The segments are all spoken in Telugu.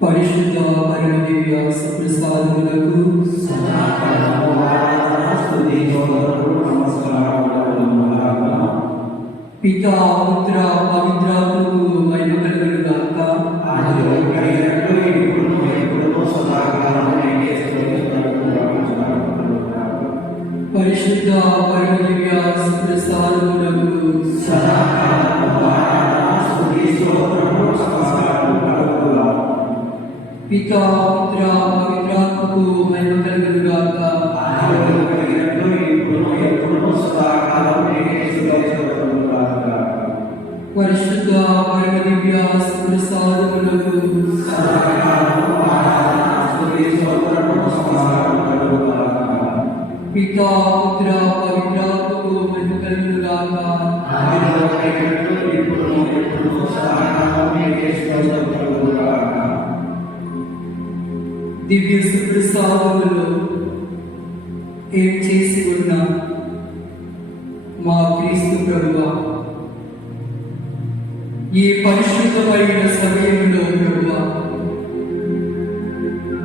పరిశుద్ధ పరమ దివ్య సప్రసాదములకు పితా పుత్ర పవిత్రాత్మకు మహిమ కలుగును గాక. పరిశుద్ధ పరమ దివ్య సప్రసాదములకు పితా పుత్ర పవిత్రాత్మకు మహిమ కలుగును గాక. పరిశుద్ధ పరమ దివ్య సప్రసాదములకు పితా పుత్ర పవిత్రాత్మకు మహిమ కలుగును గాక. దివ్య సప్రసాదములో ఏం చేసి ఉన్నా మా క్రీస్తు ప్రభువా, ఈ పరిశుద్ధమైన సమయంలో ప్రభువా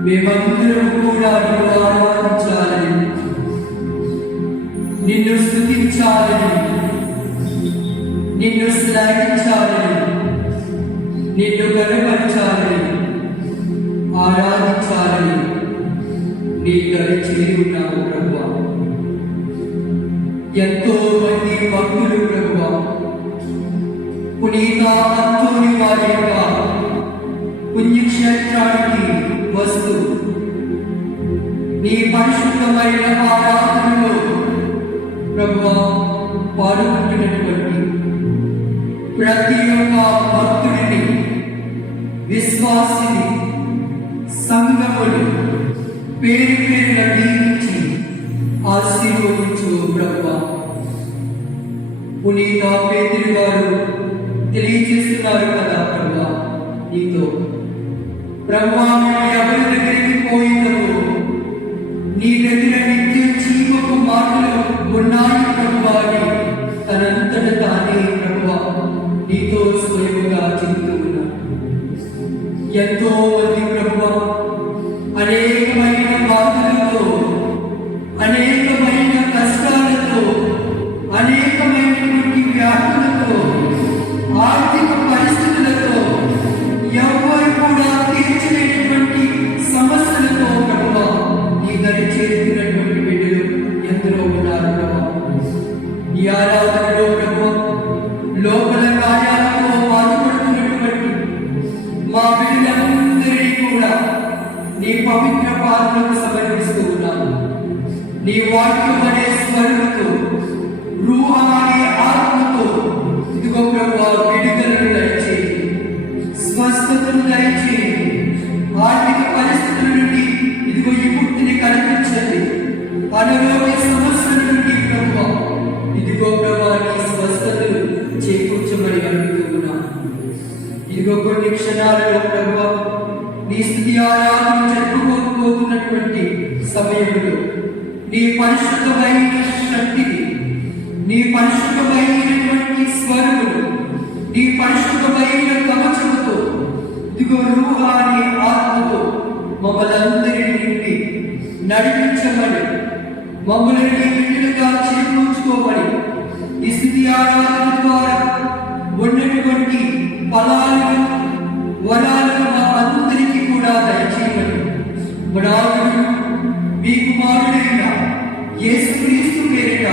మేమందరం కూడా నిన్ను ఆరాధించాలని, నిన్ను స్తుతించాలని, నిన్ను శ్లాఘించాలని, నిన్ను కనపరచాలని, ఆరాధించాలని నీ గది చేరి ఉన్నాము ప్రభువా. ఎంతో మంది భక్తులు ప్రభువా పునీత అంతోని వారి యొక్క పుణ్యక్షేత్రానికి వస్తూ నీ పరిశుద్ధమైన ఆరాధనలో ప్రభువా పాల్గొంటున్నటువంటి ప్రతి ఒక్క భక్తుడిని, విశ్వాసిని, సంఘములు పేరు పేరున దీవించి ఆశీర్వదించు ప్రభువా. పునీత పేతురు గారు తెలియజేస్తున్నారు కదా ప్రభువా నీతో, ప్రభువా మేము ఎవరి దగ్గరికి పోయినప్పుడు నీ దగ్గర నిత్య జీవపు మాటలు ఉన్నాయి ప్రభువా అని తనంతట తానే ప్రభువా నీతో స్వయముగా చెబుతూ ఉన్నారు. ఎంతో మంది ప్రభువా అనేకమైన బాధలతో, అనేకమైన కష్టాలతో, అనేకమైనటువంటి వ్యాధులతో, ఆర్థిక పరిస్థితులతో, ఎవరు కూడా తీర్చలేనటువంటి సమస్యలతో ప్రభువా నీ దరి చేరుతున్నటువంటి బిడ్డలు ఎందరో ఉన్నారు ప్రభువా. ఈ ఆరాధనలో ప్రభువా లోపల కార్యాలతో బాధపడుతున్నటువంటి మా బిడ్డలందరినీ కూడా నీ పవిత్ర పాదములకు సమర్పిస్తూ ఉన్నాము. నీ వాక్యం అనే స్వరముతో, రూహ అనే ఆత్మతో ఇదిగో ప్రభువా విడుదలను దయచేయండి, స్వస్థతను దయచేయండి. ఆర్థిక పరిస్థితుల నుండి ఇదిగో ఈ ముక్తిని కల్పించండి. అనారోగ్య సమస్యల నుండి ప్రభువా ఇదిగో ప్రభువా నీ స్వస్థతను చేకూర్చమని అడుగుతున్నాను. ఇదిగో కొన్ని క్షణాలలో ప్రభువా నీ స్తుతి ఆరాధన జరుపుకోబోతున్నటువంటి సమయంలో నీ పరిశుద్ధమైన శక్తిని, నీ పరిశుద్ధమైనటువంటి స్వరములు, నీ పరిశుద్ధమైన కవచముతో ఇదిగో రూహ అనే ఆత్మతో మమ్మల్ందరినీ నింపి నడిపించమని, మమ్మల్ని నీ బిడ్డలుగా చేకూర్చుకోమని, ఈ స్తుతి ఆరాధన ద్వారా ఉన్నటువంటి ఫలాలను, వరాలను మా అందరికీ కూడా దయచేయమని మనాథుడు మీ కుమారుడైన యేసుక్రీస్తు పేరిట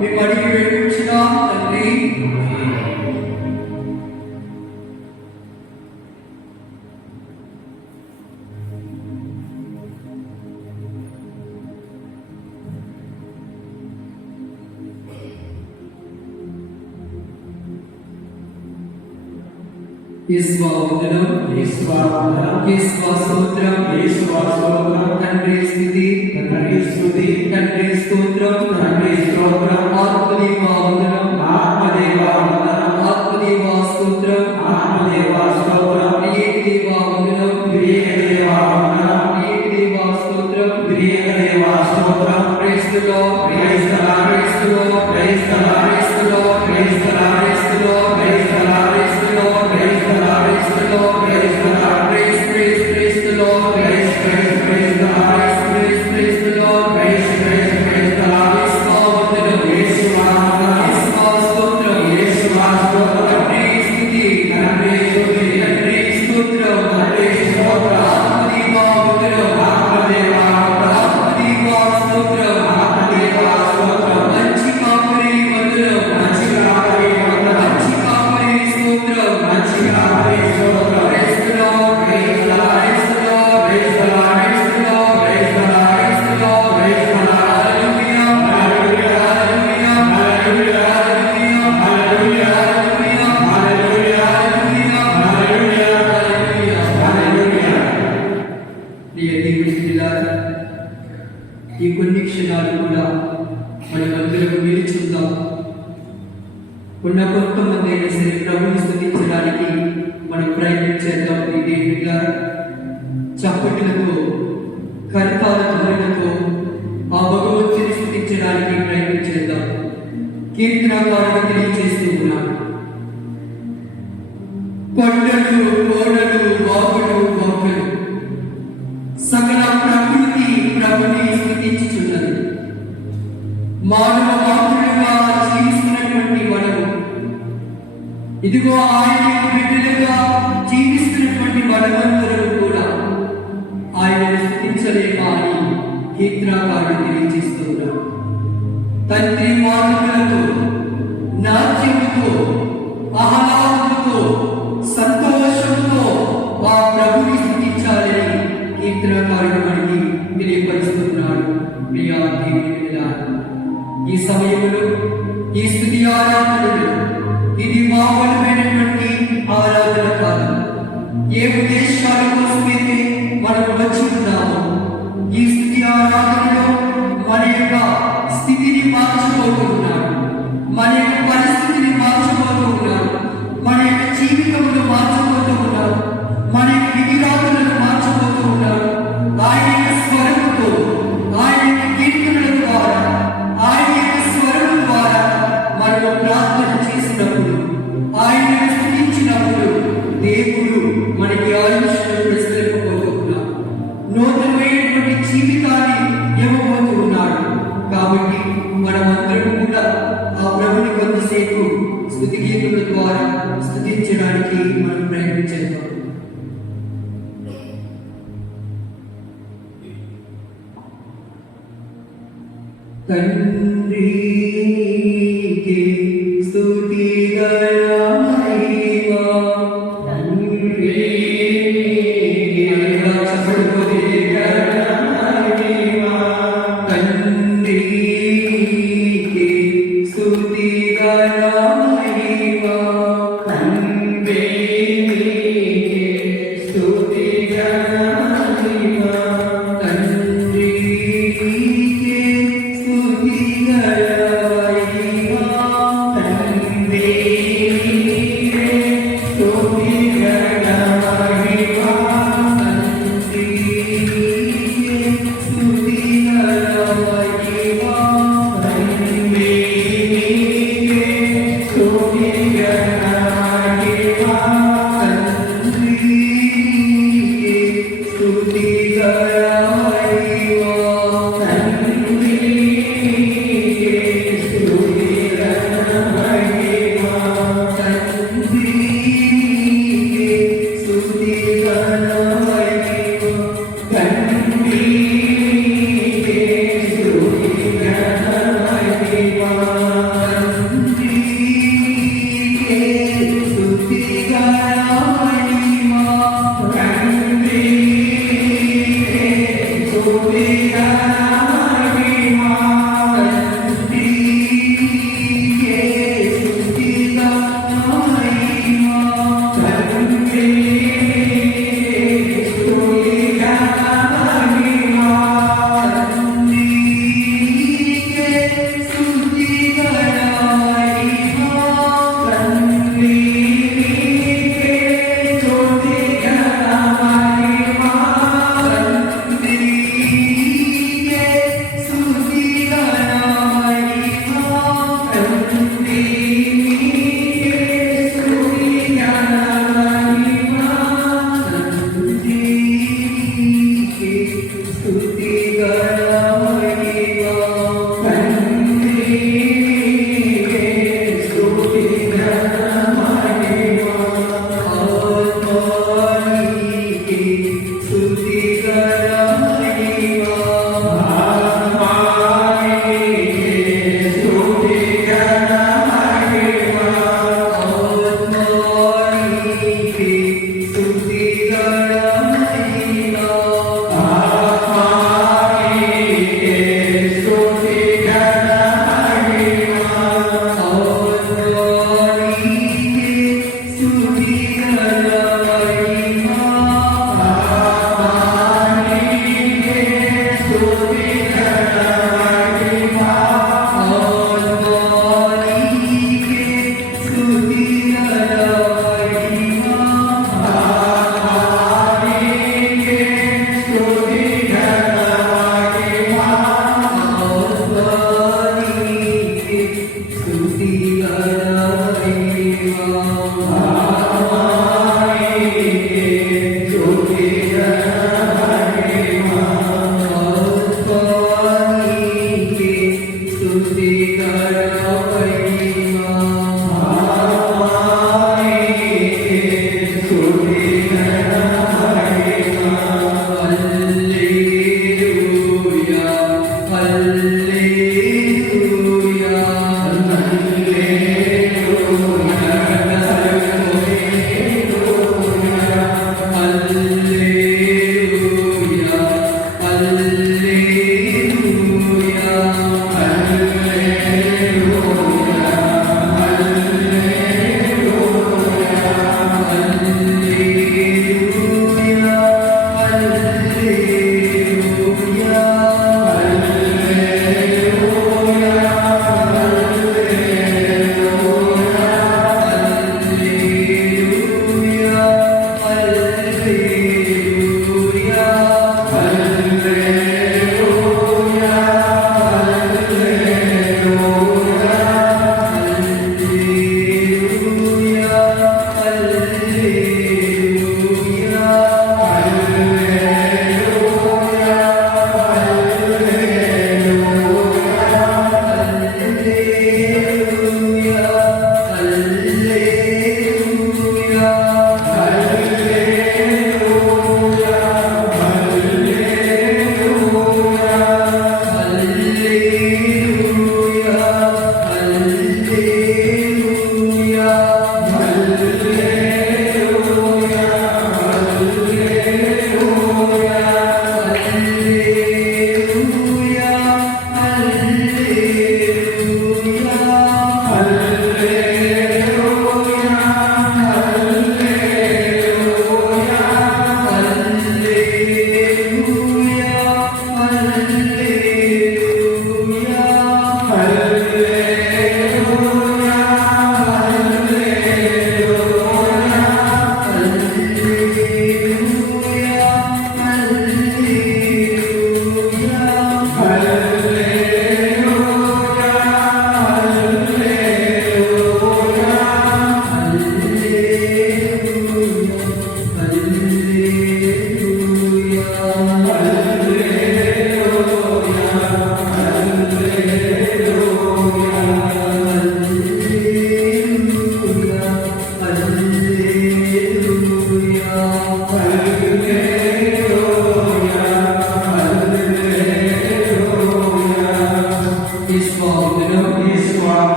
మేము అడిగి వేడుకుంటున్నాం తండ్రి. యేసువా వందనం, యేసువా వందనం, యేసువా స్తోత్రం, యేసువా స్తోత్రం. తండ్రి స్తుతి, తండ్రి స్తుతి, తండ్రి స్తోత్రం, తండ్రి స్తోత్రం. ఆత్మదేవా వందనం, ఆత్మదేవా వందనం, ఆత్మదేవా స్తోత్రం, ఆత్మదేవా స్తోత్రం. ప్రియదేవా వందనం, ప్రియదేవా వందనం, ప్రియదేవా స్తోత్రం, ప్రియదేవా స్తోత్రం. Praise the Lord, praise the Lord, praise the Lord, praise the Lord, praise the Lord, praise the Lord, praise the Lord, praise the Lord, praise the Lord, praise the Lord, praise the Lord, praise the Lord, praise the Lord, praise the Lord, praise the Lord, praise the Lord. Yeshua వందనం, యేసువా వందనం, యేసువా స్తోత్రం, యేసువా స్తోత్రం. తండ్రి స్తుతి, తండ్రి స్తుతి, తండ్రి స్తోత్రం, తండ్రి స్తోత్రం. ఆత్మదేవా వందనం, ఆత్మదేవా వందనం, ఆత్మదేవా స్తోత్రం, ఆత్మదేవా స్తోత్రం. మంచి కాపరి వందనం, మంచి కాపరి వందనం, మంచి కాపరి స్తోత్రం, మంచి కాపరి. Praise the Lord, praise the Lord, praise the Lord, praise the Lord, praise the Lord, praise the Lord, praise the Lord, praise the Lord. Hallelujah, hallelujah, hallelujah, hallelujah, hallelujah, hallelujah, hallelujah, hallelujah, hallelujah. ప్రియ దేవుని పిల్లారా, ఈ కొన్ని క్షణాలు కూడా మనమందరం నిలుచుందాం. ఉన్న కొంతమంది అయినా సరే ప్రభుని స్తుతించడానికి మనం ప్రయత్నం చేద్దాం. ఈ దేవుడిగా చప్పట్లతో, కరతాల ధ్వనులతో ఆ భగవంతుని స్తుతించడానికి ప్రయత్నం చేద్దాం. కీర్తనకారుడు తెలియజేస్తూ ఉన్నాడు, కొండలు, కోడలు, వాగులు, గోకలు సకల ప్రకృతి ప్రభుని స్తుతించుచున్నది. మానవ మాతృగా జీవిస్తున్నటువంటి మనము ఇదిగో ఆయన బిడ్డలుగా జీవిస్తున్నటువంటి మనమందరూ కూడా ఆయనను స్తుతించలేమా అని కీర్తనకారుడు తెలియజేస్తున్నారు. తండ్రి మాటలతో, నాట్యముతో, ఆహ్లాదముతో, సంతోషంతో ఆ ప్రభుని స్తుతించాలని కీర్తనకారుడు మనకి తెలియపరుస్తున్నాడు. ప్రియా దేవుని పిల్లారా, ఈ సమయంలో ఈ స్తుతి ఆరాధనలు ఇది మామూలమైనటువంటి ఆరాధన కాదు. ఏ ఉద్దేశాల కోసమైతే మనం వచ్చి ఉన్నామో ఈ స్తుతి ఆరాధనలో మన యొక్క స్థితిని మార్చుకోతున్నాడు, మన యొక్క పరిస్థితిని మార్చుకోతున్నాడు, మన యొక్క జీవితంలో మార్చుకోతున్నాడు, మన యొక్క విధిరాతులను మార్చుకోతున్నాడు. ఆయన యొక్క స్వరముతో, ఆయన యొక్క కీర్తనల ద్వారా, ఆయన యొక్క స్వరం ద్వారా మనం ప్రార్థన చేసినప్పుడు, ఆయనను స్తుతించినప్పుడు దేవుడు మనకి ఆయుష్ను ప్రసరింపబోతున్నాడు. నూతనమైన తండ్రికి స్తుతిగల మహిమ తండ్రికి స్తుతిగల మహిమ తండ్రికి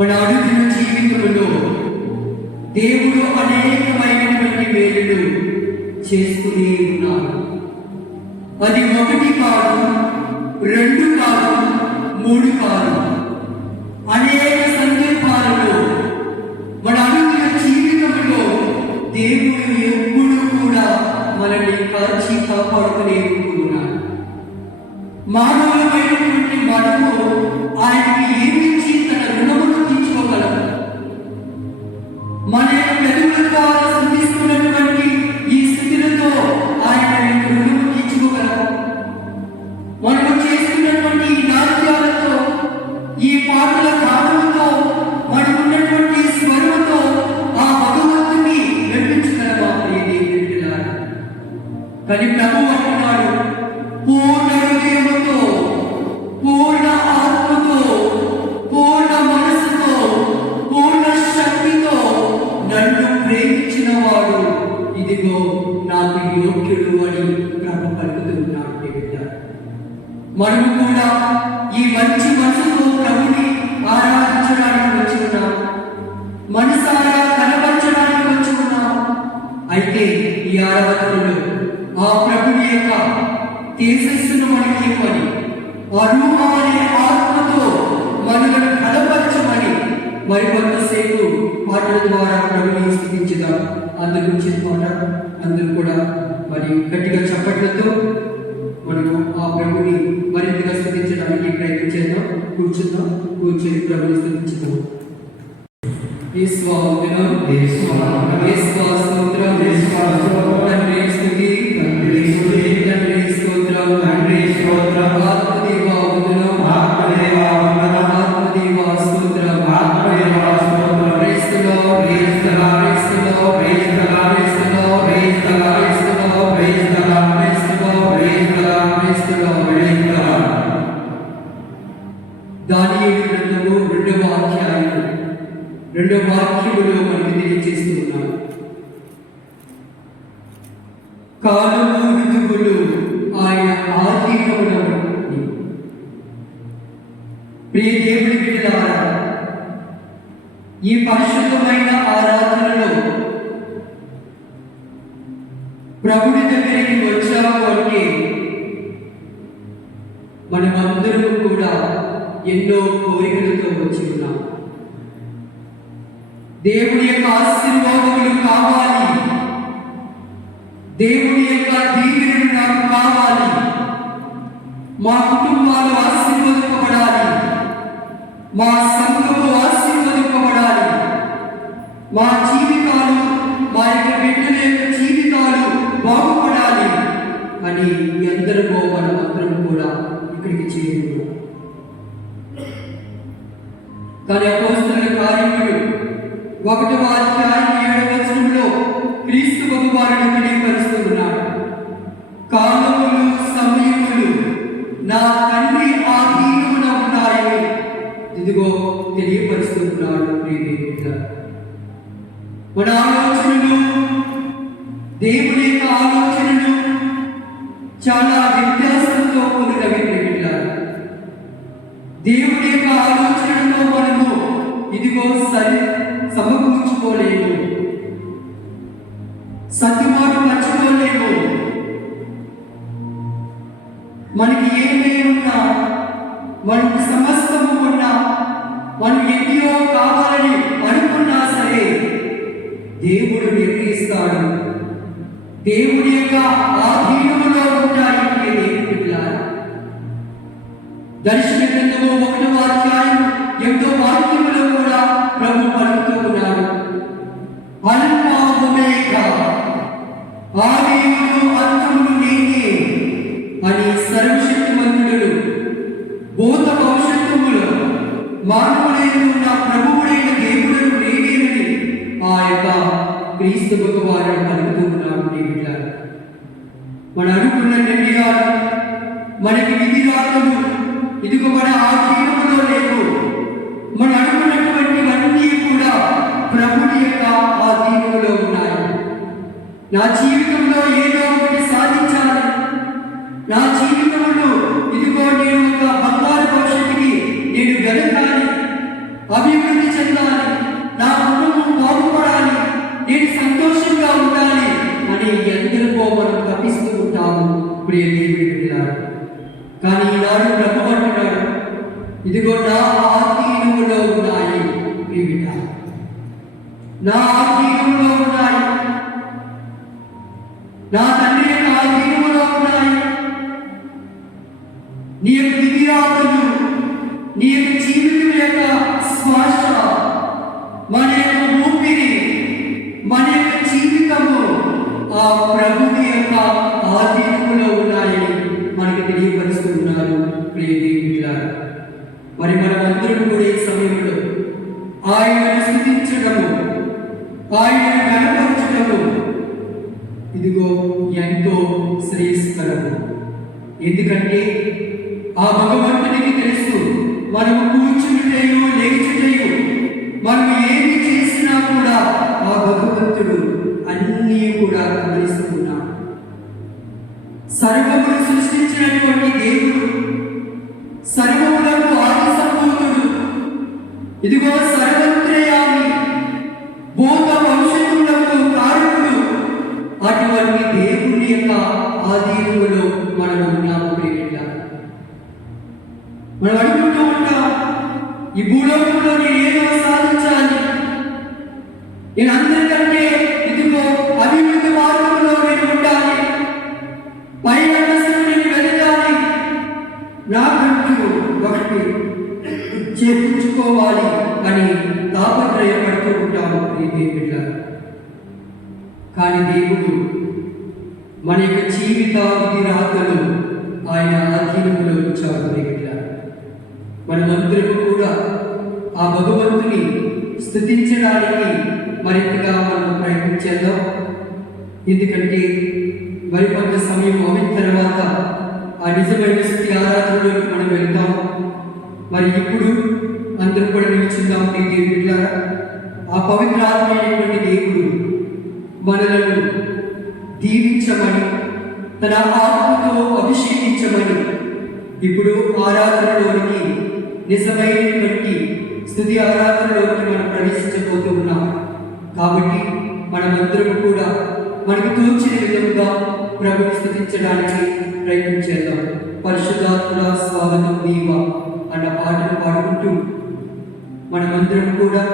మన అడుగుతున్న జీవితంలో దేవుడు అనేకమైనటువంటి మేలులు చేస్తూనే ఉన్నారు. అది 1 కాదు, 2 కాదు, 3 కాదు, అనేక సందర్భాలలో మన అడుగుతున్న జీవితంలో దేవుడు ఎప్పుడు కూడా మనల్ని కాచి కాపాడుతూనే ఉన్నారు. మానవులమైనటువంటి మనము ఆయనకి ఏమిచ్చి తన రుణమును తీర్చుకోగలము. మన పెదవుల ద్వారా సంధిస్తున్నటువంటి ఈ స్థితులతో ఆయన రుణము తీర్చుకోగలము. మనము చేస్తున్నటువంటి ఈ నాట్యాలతో, ఈ పాటల గానంతో, మనకున్నటువంటి స్వరంతో ఆ భగవంతుని నడిపించగలమా? కానీ ప్రభు అంటున్నాడు, పూర్ణ హృదయముతో, పూర్ణ ఆత్మతో, పూర్ణ మనసుతో, పూర్ణ శక్తితో నన్ను ప్రేమించిన వాడు ఇదిగో నాకు యోగ్యుడు అని ప్రభు పలుకుతున్నాడు. మనము కూడా ఈ మంచి మనసుతో ప్రభుని ఆరాధించడానికి వచ్చి ఉన్నాం, మనసారా కనపరచడానికి వచ్చి ఉన్నాం. అయితే ఈ ఆరాధనలో ఆ ప్రభుని యొక్క తేజస్సును మనకి ఇవ్వని, అరుణ అనే ఆత్మతో మనలను బలపరచమని మరి కొంతసేపు పాటల ద్వారా ప్రభుని స్థితించుదాం. అందరి గురించి మాట అందరూ కూడా మరి గట్టిగా చప్పట్లతో మనము ఆ ప్రభుని మరింతగా స్థితించడానికి ప్రయత్నించేద్దాం. కూర్చుందాం, కూర్చొని ప్రభుని స్థితించుదాం. దానియేలు గ్రంథము 2వ అధ్యాయము 2వ వాక్యములో మనకి తెలియజేస్తున్నాడు. కాలము ఋతువులు ఆయన ఆధీనమున. ప్రియ దేవుని బిడ్డలారా, ఈ పరిశుద్ధమైన ఆరాధనలో ప్రభుని దగ్గరికి వచ్చాము అంటే మనమందరూ కూడా ఎన్నో కోరికలతో వచ్చి ఉన్నాం. దేవుని యొక్క ఆశీర్వాదములు కావాలి, దేవుని యొక్క దీవెనలు నాకు కావాలి, మా కుటుంబాలు ఆశీర్వదింపబడాలి, మా సంఘము ఆశీర్వదింపబడాలి, మా జీవితాలు, మా యొక్క బిడ్డల యొక్క జీవితాలు బాగుపడాలి అని ఎందరికో మనమందరం కూడా ఇక్కడికి చేరుకున్నాం. కానీ అపోస్తలుల కార్యములు 1వ అధ్యాయం 7వ వచనంలో క్రీస్తు భగవానుడు తెలియపరుస్తున్నాడు. కాలములు సమయములు నా తండ్రి ఆధీనమున ఉన్నాయి. ఇదిగో తెలియపరుస్తున్నాడు. మన ఆలోచనలు, దేవుని యొక్క ఆలోచనలు చాలా వ్యత్యాసంతో కూడినవి. దేవుని యొక్క ఆలోచనలతో మనము ఇదిగో సమకూర్చుకోలేము, సత్యమాట మర్చిపోలేము. మనకి ఏమేమి ఉన్నా, మనకు సమస్తము ఉన్నా, మనం ఎన్నో కావాలని అనుకున్నా సరే దేవుడు నిర్ణయిస్తాడు. దేవుడి యొక్క ఆధీనములో ఉంటాయి. దర్శన గ్రంథము 1వ అధ్యాయం 8వ వాక్యములో కూడా ప్రభు పలుకుతూ ఉన్నాడు. మానవుడైన ఉన్న ప్రభువుడైన దేవుడను నేనేనని ఆ యొక్క క్రీస్తు భగవాను పలుకుతూ ఉన్నాడు. దేవుడారు మన అనుకున్న నిర్ణయాలు, మనకి విధి రాతలు ఇదిగో మన ఆధీనంలో లేవు. మన అనుకున్నటువంటివన్నీ కూడా ప్రభుని యొక్క ఆధీనంలో ఉన్నాయి. నా జీవితంలో ఏదో ఒకటి సాధించాలి, నా జీవితంలో ఇదిగో నేను ఒక బంగారు భవిష్యత్తుకి నేను వెదకాలి, అభివృద్ధి చెందాలి, నా కుటుంబం బాగుపడాలి, నేను సంతోషంగా ఉండాలి అని ఎందరికో మనం తప్పిస్తూ ఉంటాము ప్రియ దేవుడి బిడ్డలారా. కానీ ఈనాడు ప్రభు అంటున్నాడు, ఇదిగో నా ఆధీనములో ఉన్నాయి ప్రియ బిడ్డ, నా ఆధీనంలో ఉన్నాయి, నా తండ్రి యొక్క ఆధీనంలో ఉన్నాయి. నీ యొక్క విధిరాతలు, నీ యొక్క జీవితం యొక్క శ్వాస, మన యొక్క ఊపిరి, మన యొక్క జీవితము ఆ ప్రభుని యొక్క ఆధీనంలో ఉన్నాయని మనకి తెలియపరుస్తూ ఉన్నారు ప్రియ దేవులారా. మరి మనమందరం కూడా ఈ సమయంలో ఆయనను స్తుతించడము, ఆయనను కనపరచడము ఇదిగో ఎంతో శ్రేయస్కరము. ఎందుకంటే ఆ భగవంతునికి తెలుసు మనము కూర్చుంటేయో లేచుటయో మనం ఏమి చేసినా కూడా ఆ భగవంతుడు అన్నీ కూడా గమనిస్తున్నాడు. సర్వమును సృష్టించినటువంటి దేవుడు, సర్వములకు ఆది సంభూతుడు, ఇదిగో సర్వత్రయామి, భూత భవిష్యత్తులకు కారకుడు, అటువంటి దేవుని యొక్క ఆధీనంలో మనం ఉన్నాము. మనం అడుగుతూ ఉంటాం, ఈ భూలోకంలో నేను ఏదో సాధించాలి, నేను అందరికంటే ఇదిగో అభివృద్ధి మార్గంలో నేను ఉండాలి, పై అంతస్తులు నేను వెళ్ళాలి, నాకంటూ ఒకటి చేర్చుకోవాలి అని తాపత్రయపడుతూ ఉంటాము దేవుళ్ళ. కానీ దేవుడు మన యొక్క జీవిత విధి రాతలు ఆయన ఆధీనంలో ఉంచాడు దేవుళ్ళ. మనమందరూ కూడా ఆ భగవంతుని స్తుతించడానికి మరింతగా మనం ప్రయత్నించేద్దాం. ఎందుకంటే మరికొంత సమయం అయిన తర్వాత ఆ నిజమైన స్థితి ఆరాధనలోకి మనం వెళ్తాం. మరి ఇప్పుడు అందరూ కూడా నిలుచుందాం దేవుడిలారా. ఆ పవిత్ర ఆత్మైనటువంటి దేవుడు మనలను దీవించమని, తన ఆత్మతో అభిషేకించమని ఇప్పుడు ఆరాధనలోనికి, నిజమైనటువంటి స్తుతి ఆరాధనలోకి మనం ప్రవేశించబోతూ ఉన్నాం. కాబట్టి మనమందరం కూడా మనకు తోచిన విధంగా ప్రభుని స్తుతించడానికి ప్రయత్నించేద్దాం. పరిశుద్ధాత్మ స్వాగతం నీవా అన్న పాటను పాడుకుంటూ మనమందరం కూడా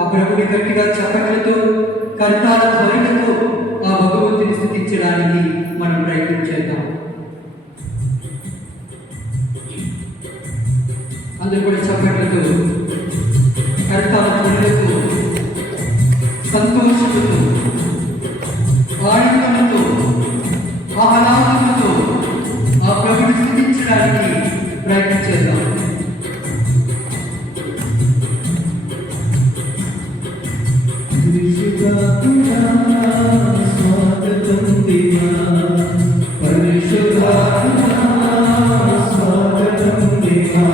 ఆ ప్రభుని గట్టిగా చప్పట్లతో, కర్తాల ధ్వనులతో ఆ భగవంతుని స్తుతించడానికి మనం ప్రయత్నించేద్దాం. అందరూ కూడా చప్పట్లతో, కర్తాల ధ్వనులతో, సంతోషంతో, ఆనందంతో, ఆహ్లాదంతో ఆ ప్రభుని స్తుతించడానికి ప్రయత్నించేద్దాం. స్వాగతం దేవా, పరిశుద్ధాత్మ స్వాగతం దేవా,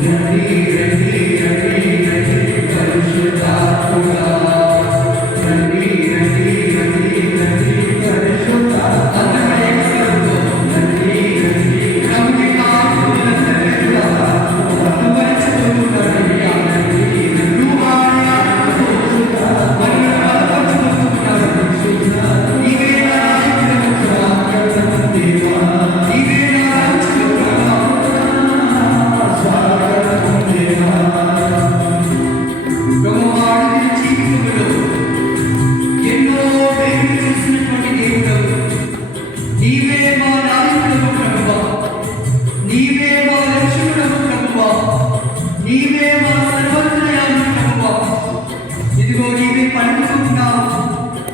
Rani, Rani, Rani, Rani, నీవే మా సర్వోన్నయాన్ని ప్రభువా. ఇదిగో నీవే పలుకుతున్నావు.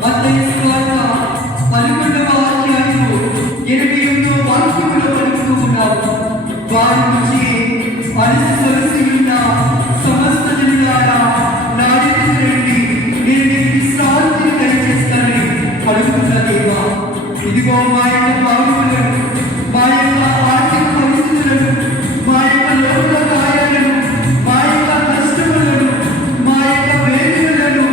మత్తయి సువార్త 11వ అధ్యాయము 8వ వాక్యములో పలుకుతూ ఉన్నావు. వారి నుంచి అలసి ఉన్న సమస్త జనులారా నా దగ్గరికి రండి, నేను మీకు విశ్రాంతిని దయచేస్తానని పలుకుతున్న దేవా, ఇదిగో మా యొక్క బాగులను, మా యొక్క ఆర్థిక పరిస్థితులను, మా యొక్క లోక కార్యాలను, మా యొక్క కష్టములను, మా యొక్క వేదనలను,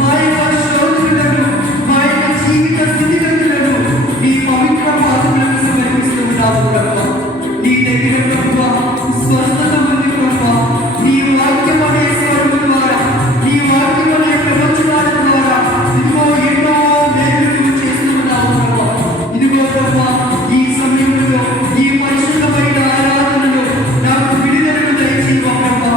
మా యొక్క శోధనలను, మా యొక్క జీవిత స్థితిగతులను నీ పవిత్ర పాదములకు సమర్పిస్తూ ఉన్నాము ప్రభువా. నీ దగ్గర ప్రభువా స్వస్థత ఉంది ప్రభువా. నీ వాక్యం అనే స్వరము ద్వారా, నీ వాక్యం అనే ప్రవచనాల ద్వారా ఇదిగో ఎన్నో మేలులు చేస్తున్నావు ప్రభువా. ఇదిగో ప్రభువా, ఈ సమయంలో ఈ పరిశుద్ధమైన ఆరాధనలో నాకు విడుదలను దయచేయవా ప్రభువా.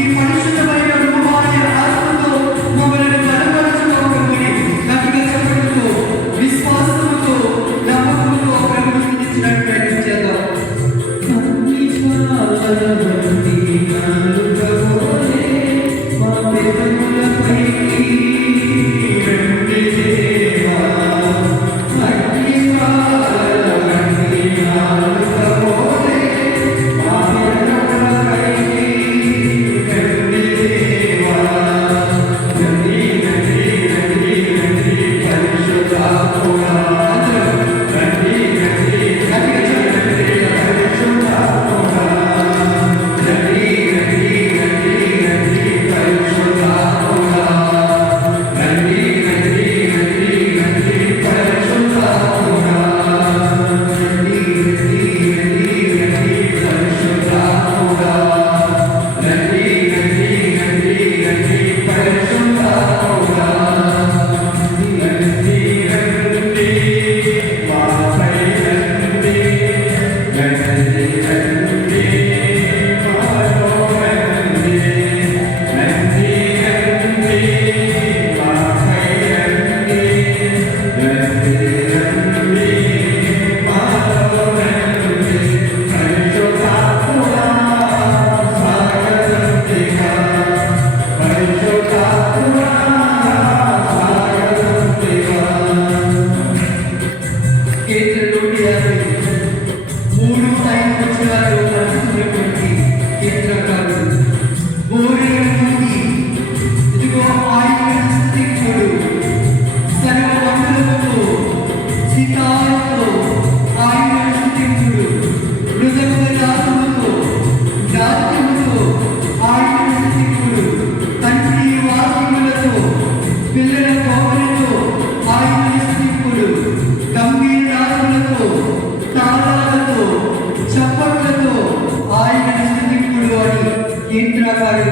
ఈ పరిశుద్ధమైన రూపాన్ని ఆత్మతో మమ్మల్ని బలపరచుకోవాలని గట్టిగా చెప్పడంతో విశ్వాసంతో నమ్మకంతో ప్రవేశించడానికి ప్రయత్నించేద్దాం.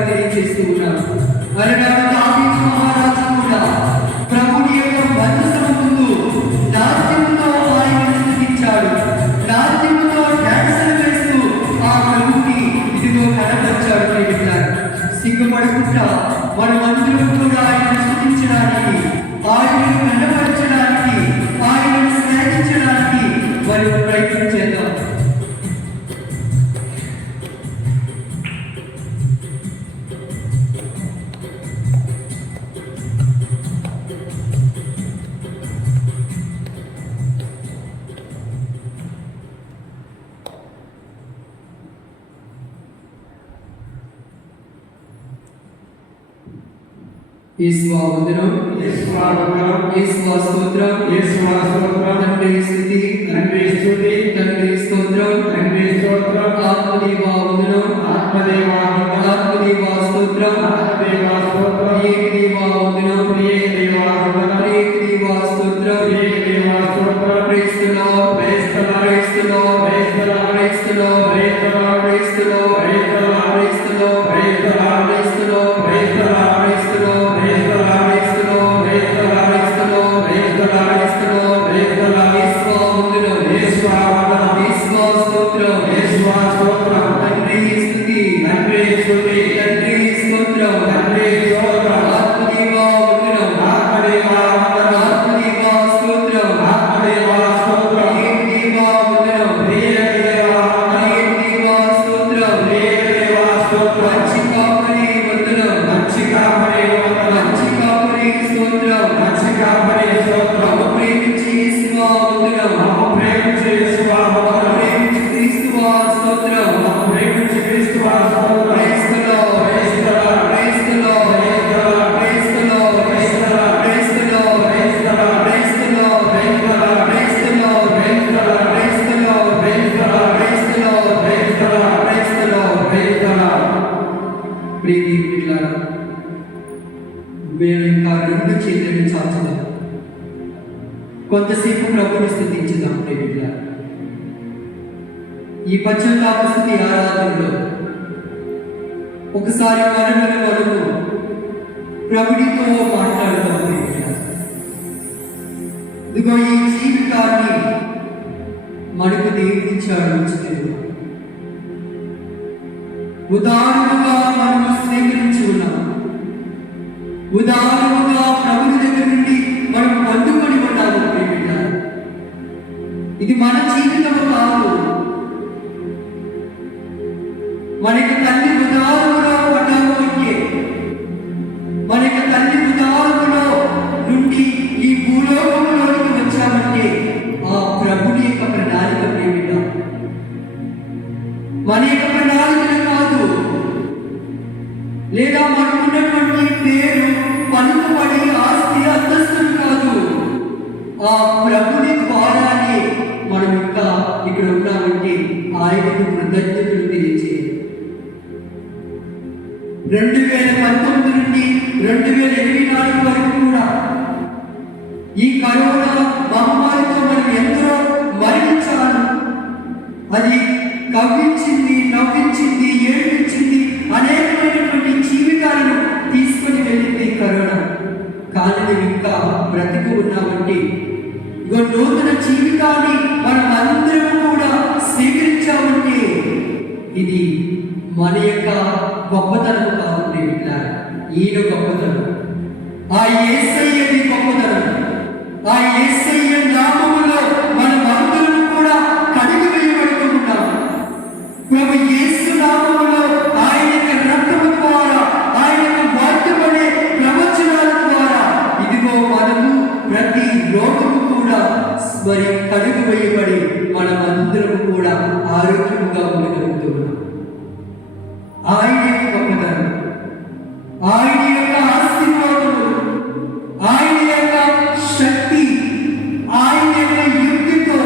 తెలియజేస్తూ ఉన్నారు. అలనాడు దావీదు మహారాజు కూడా ప్రభుని యొక్క మందసము ముందు నాట్యంతో ఆయనను స్తుతించాడు. నాట్యంతో డాన్సులు వేస్తూ ఆ ప్రభుని ఇదిగో కనపరిచాడు. ప్రేమికులారా, సిగ్గుపడకుండా మనమందరం కూడా ఆయనను స్తుతించడానికి, ఆయనను కనపరచడానికి, ఆయనను స్నేహించడానికి మనం ప్రయత్నం చేద్దాం. యేసువా వందనం, యేసువా వందనం, యేసువా స్తోత్రం, యేసువా స్తోత్రం, తండ్రి స్తుతి, తండ్రి స్తుతి, తండ్రి స్తోత్రం, తండ్రి స్తోత్రం, ఆత్మదేవా వందనం, ఆత్మదేవా వందనం, ఆత్మదేవా స్తోత్రం, ఆత్మదేవా స్తోత్రం, ఏకదేవా వందనం, ఏకదేవా వందనం, ఏకదేవా స్తోత్రం, ఏకదేవా స్తోత్రం. Praise the Lord, praise the Lord, praise the Lord, praise the Lord, praise the Lord, praise the Lord, praise the Lord, praise the Lord, praise the Lord, praise the Lord, praise the Lord, praise the Lord, praise the Lord. పశ్చాత్తాప స్తుతి ఆరాధనలో ఒకసారి మనము ప్రభునితో మాట్లాడుతాం. ఇదిగో ఈ జీవితాన్ని మనకు దేవుడిచ్చాడు. ఉదాహరణగా మనము స్వీకరించి ఉన్నాం. ఉదాహరణగా ప్రభుని దగ్గర నుండి మనం పొందుకొని ఉన్నాము. ఇది మన జీవితం కాదు. మనకి తల్లి ఉదాహరణలో పడ్డాము అంటే, మనకి తల్లి ఉదాహరణలో నుండి ఈ భూలోకంలోనికి వచ్చామంటే ఆ ప్రభుని యొక్క ప్రణాళిక ప్రేమిట. మన యొక్క ప్రణాళికలు కాదు, లేదా మనకున్నటువంటి పేరు, పలుకుబడి, ఆస్తి, అంతస్తులు కాదు. ఆ ప్రభుని ద్వారానే మనం ఇంకా ఇక్కడ ఉన్నామంటే ఆయనకు కృతజ్ఞతలు తెలియజేయాలి. 2019 నుండి 2024 వరకు కూడా ఈ కరోనా మహమ్మారితో మనం ఎంతో మరణించాలి. అది కవ్వించింది, నవ్వించింది, ఏడ్పించింది, అనేకమైనటువంటి జీవితాలను తీసుకొని వెళ్ళింది కరోనా. కానీ ఇంకా బ్రతికి ఉన్నామంటే ఇక నూతన జీవితాన్ని మనం అందరం కూడా స్వీకరించామంటే ఇది మన యొక్క గొప్పతనం కాదు. ఈయన గొప్పతనం, ఆ యేసయ్యది గొప్పతనం. ఆ యేసయ్య నామములో మనం అందరం కూడా కడిగి వేయబడుతూ ఉన్నాం. ప్రభు యేసు నామములో ఆయన యొక్క రక్తము ద్వారా, ఆయన వాక్యమనే ప్రవచనాల ద్వారా ఇదిగో మనము ప్రతి రోగము కూడా మరి కడుగు వేయబడి మనమందరం కూడా ఆరోగ్యముగా ఉండగలుగుతున్నాం. ఆయన యొక్క గొప్పతనం, ఆయన యొక్క ఆశీర్వాదము, ఆయన యొక్క శక్తి, ఆయన యొక్క యుక్తితో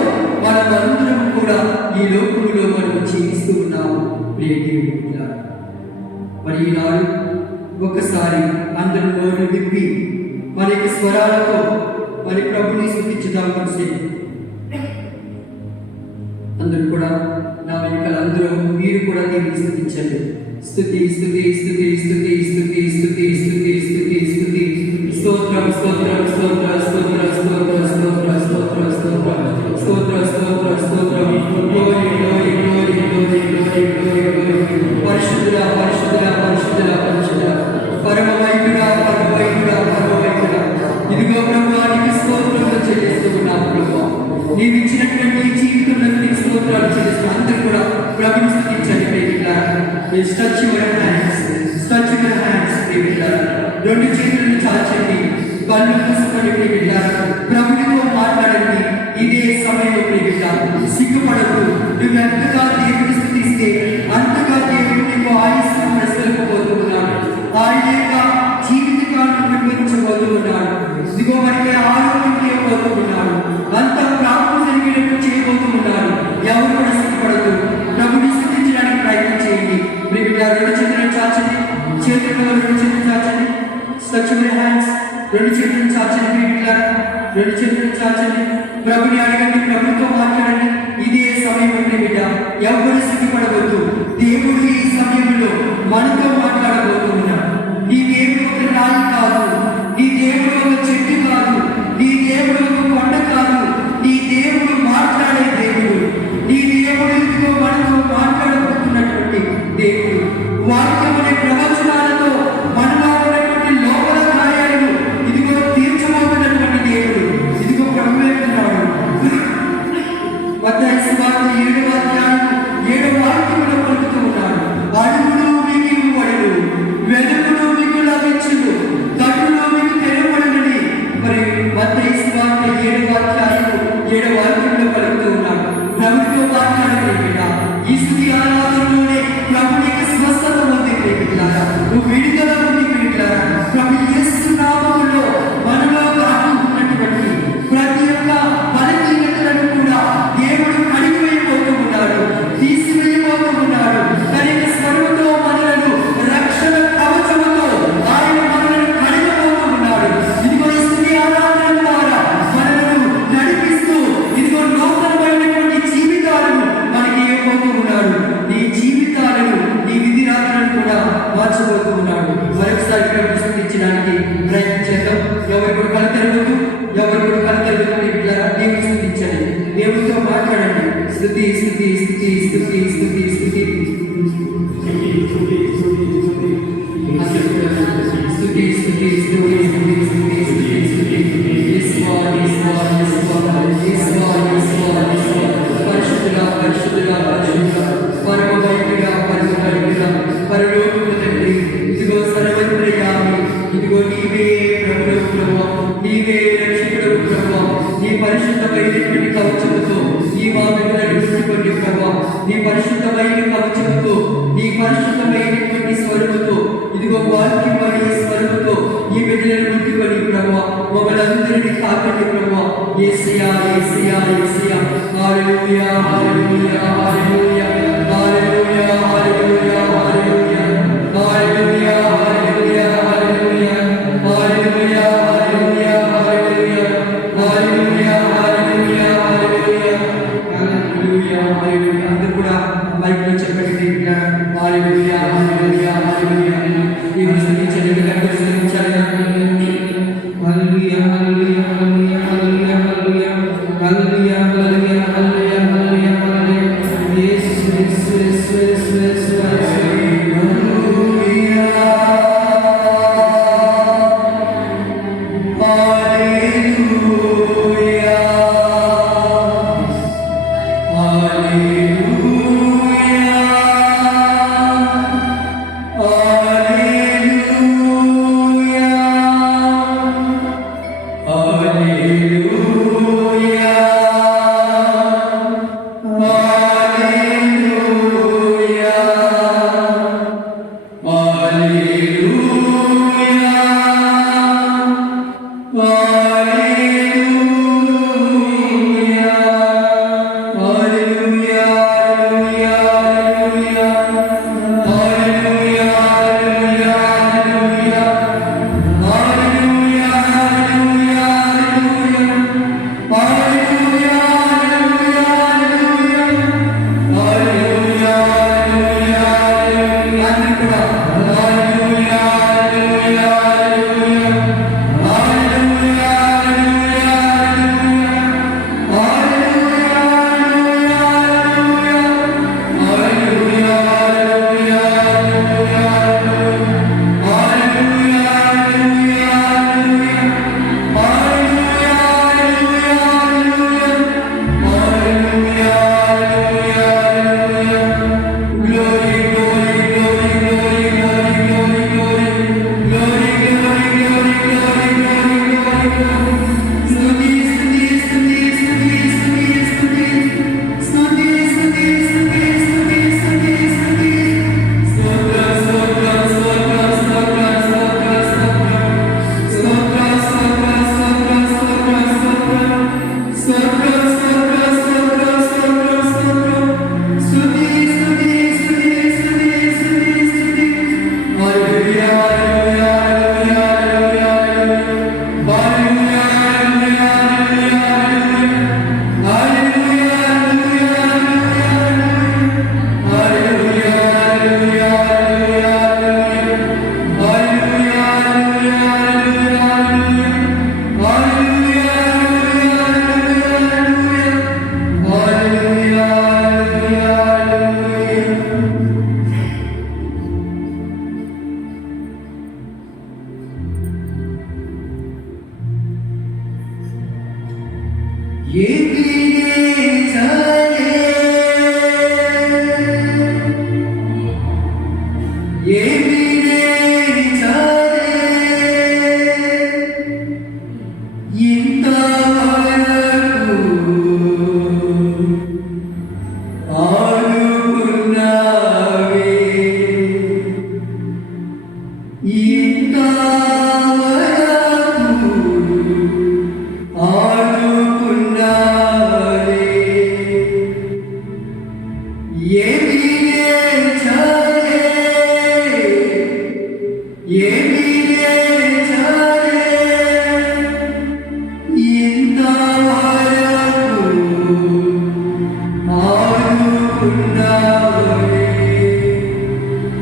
మనమందరం కూడా ఈ లోకంలో మనం జీవిస్తూ ఉన్నాము. మరి ఈనాడు ఒకసారి అందరూ నోరు విప్పి మన యొక్క స్వరాలతో మరి ప్రభుని స్తుతించుదాం. అందరూ కూడా నా వెనుకలు అందరూ మీరు కూడా దీన్ని స్తుతించండి. స్తుతి స్తుతి స్తుతి స్తుతి స్తుతి స్తుతి స్తుతి స్తుతి స్తుతి స్తోత్రం స్తోత్రం స్తోత్ర స్తోత్ర స్తోత్ర స్తోత్ర స్తోత్ర స్తోత్ర స్తోత్ర స్తోత్ర స్తోత్రం. Glory glory glory glory glory glory glory. పరిశుద్ధుడా పరిశుద్ధుడా పరిశుద్ధుడా పరిశుద్ధుడా, పరమ వైపుడా పరమ వైపుడా పరమ వైపుడా. ఇదిగో ప్రభువానికి స్తోత్రంలో చెల్లిస్తూ ఉన్నాము. ప్రభు నీవు ఇచ్చినటువంటి జీవితంలో నీకు స్తోత్రాలు చెల్లిస్తూ అందరూ కూడా ప్రభుని స్తుతించండి. Stretch your hands, stretch your hands, రెండు చేతులను చాచండి, కళ్ళు మూసుకొని ప్రభునితో మాట్లాడండి. ఇదే సమయంలో సిగ్గుపడద్దు. నువ్వు ఎంతగా దేవుని స్తుతిస్తే అంతగా దేవుడు నీకు ఆయుష్ను ప్రసరింపబోతున్నాడు. ఆయన యొక్క జీవితకాలను వివరించబోతున్నాడు. ఇదిగో మనకి ఆరోగ్యం చేయబోతున్నాడు. అంత ప్రాప్తి జరిగినట్టు చేయబోతున్నాడు. ఎవరు కూడా సిగ్గుపడద్దు. ప్రభుని స్తుతించడానికి ప్రయత్నం చేయండి. రెండు చేతులను చాచండి, చేతుల్లో రెండు చేతులు చాచండి. స్ట్రెచ్ యువర్ హ్యాండ్స్, రెండు చేతులను చాచండి. రెండు చేతులను చాచండి. ప్రభుని అడగండి, ప్రభుతో మాట్లాడండి. ఇదే సమయం బిడ్డ, ఎవరు సిగ్గుపడవద్దు. దేవుడు ఈ సమయంలో మనతో మాట్లాడబోతున్నాడు. నీ దేవుడు ఒక రాయి కాదు, నీ దేవుడు ఒక చెట్టు కాదు, నీ దేవుడు ఒక కొండ కాదు. నీ దేవుడు మాట్లాడే దేవుడు. నీ దేవుడు ఇదిగో మనతో మాట్లాడబోతున్నటువంటి దేవుడు. వాక్యమనే ప్రవచనాలతో మనలో ఉన్నటువంటి లోపల కార్యాలను ఇదిగో తీర్చబోతున్నటువంటి దేవుడు. ఇదిగో ప్రభు చెప్తున్నాడు. మత్తయి సువార్త 7వ అధ్యాయం 7వ వాక్యంలో స్వరముతో, నీ పరిశుద్ధమైనటువంటి స్వరముతో, ఇదిగో వాక్యమనే స్వరముతో ఈ బిడ్డలను ముట్టుకొని ప్రభువా మమ్మల్ని అందరినీ కాకండి ప్రభువా. యేసయ్యా యేసయ్యా యేసయ్యా. హల్లెలూయా హల్లెలూయా హల్లెలూయా హల్లెలూయా హల్లెలూయా హల్లెలూయా హల్లెలూయా హల్లెలూయా హల్లెలూయా హల్లెలూయా హల్లెలూయా హల్లెలూయా హల్లెలూయా హల్లెలూయా హల్లెలూయా హల్లెలూయా. అందరూ కూడా మైక్లో చెప్పండి. హల్లెలూయా హల్లెలూయా హల్లెలూయా. ఈ రోజు నుంచి హల్లెలూయా హల్లెలూయా హల్లెలూయా హల్లెలూయా హల్లెలూయా హల్లెలూయా హల్లెలూయా హల్లెలూయా హల్లెలూయా. యేసు యేసు యేసు యేసు యేసు హల్లెలూయా హల్లెలూయా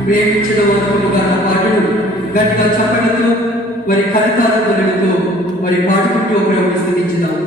ప్రేమించడం వరకుగా నా పాటలు గట్టిగా చప్పలతో మరి కరతాల ధ్వనులతో మరి పాడుకుంటూ ప్రభువుని స్తుతించుదాం.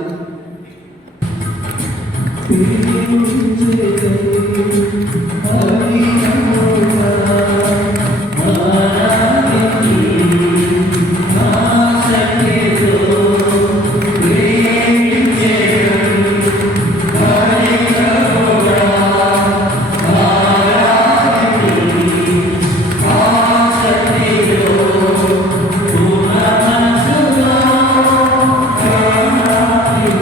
Amen.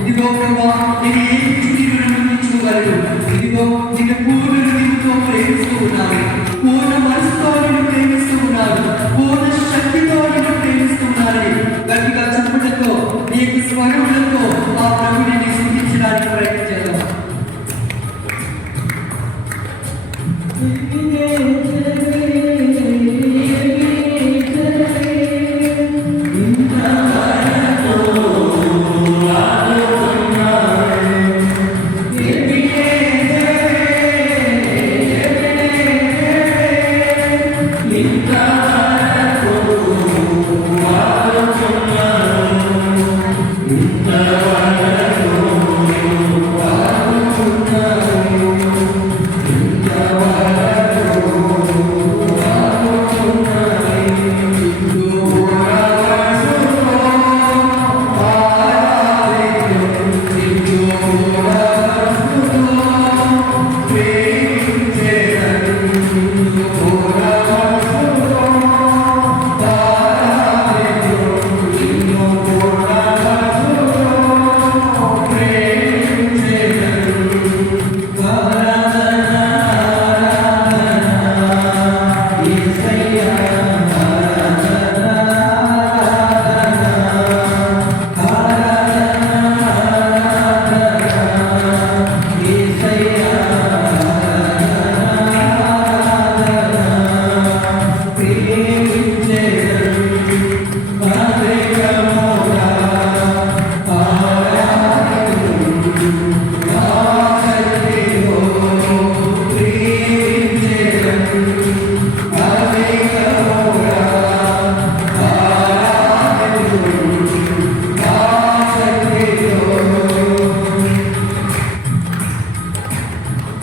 ఇదిగో ప్రభా నేను ఏమి నిన్ను నమ్మించుకోగలను. ఇదిగో నిన్ను పూర్ణ హృదయంతో ప్రేమిస్తూ ఉన్నాను, పూర్ణ మనసుతో నిన్ను ప్రేమిస్తూ ఉన్నాను, పూర్ణ శక్తితో నిన్ను ప్రేమిస్తూ ఉన్నానని గట్టిగా చప్పట్లతో నీ యొక్క స్వరములతో ఆ ప్రభుని స్తుతించడానికి ప్రయత్నం చేద్దాం.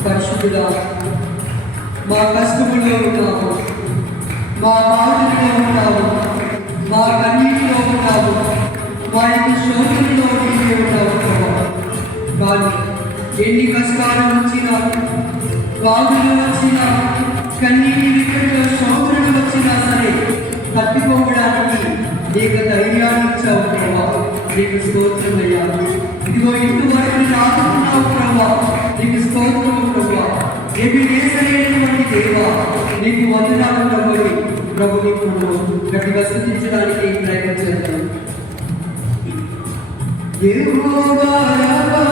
పరిశుద్ధుడా, మా కష్టముల్లో ఉన్నావు, మా బాధల్లో ఉన్నావు, మా కన్నీటిలో ఉన్నావు, మా యొక్క శోధనలో నీవే ఉన్నావు ప్రభా. కానీ ఎన్ని కష్టాలు వచ్చినా, బాధలు వచ్చినా, కన్నీటి వికటలో శోధనలు వచ్చినా సరే తప్పిపోవడానికి నీకు ధైర్యాన్ని ఇచ్చావు ప్రభా. నీకు స్తోత్రం అయ్యా. ఇదిగో ఇంతవరకు నేను ఆదుకున్నావు ప్రభా, నీకు స్తోత్రం ప్రభా. ఏమి వేసలేనటువంటి దేవా నీకు వందనాలు ప్రభుని ప్రభు నీకు గట్టిగా స్తుతించడానికి ప్రయత్నం చేద్దాం. యెహోవా రావా,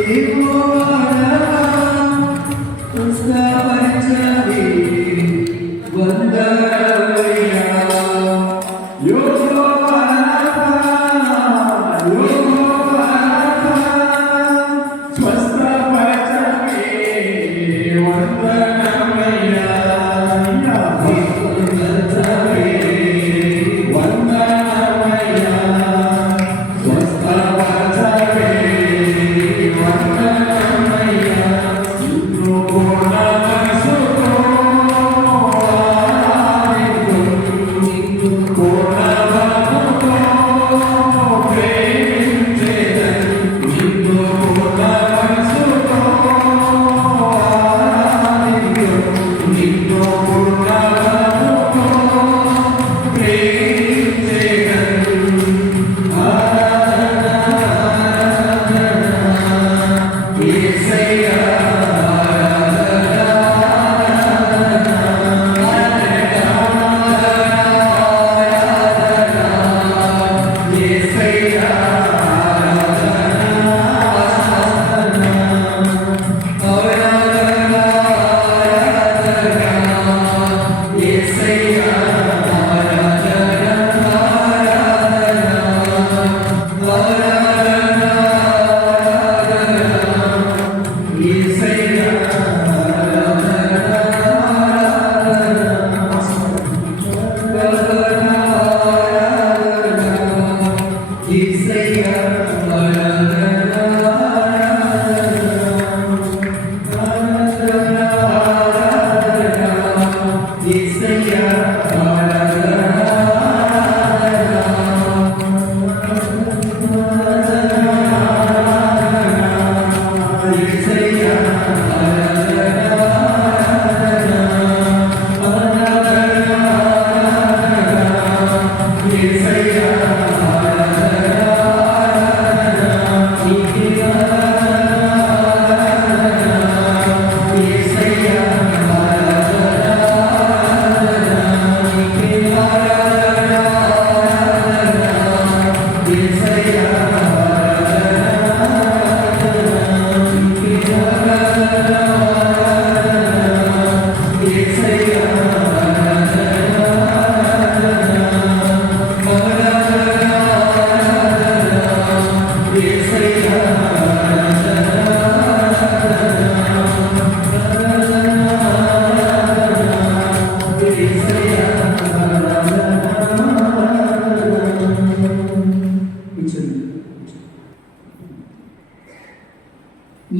యెహోవా రావా, స్తుతించండి వందనమయ్యా. యెహోవా రావా, యెహోవా రావా, స్వస్థపరచండి వందనమయ్యా.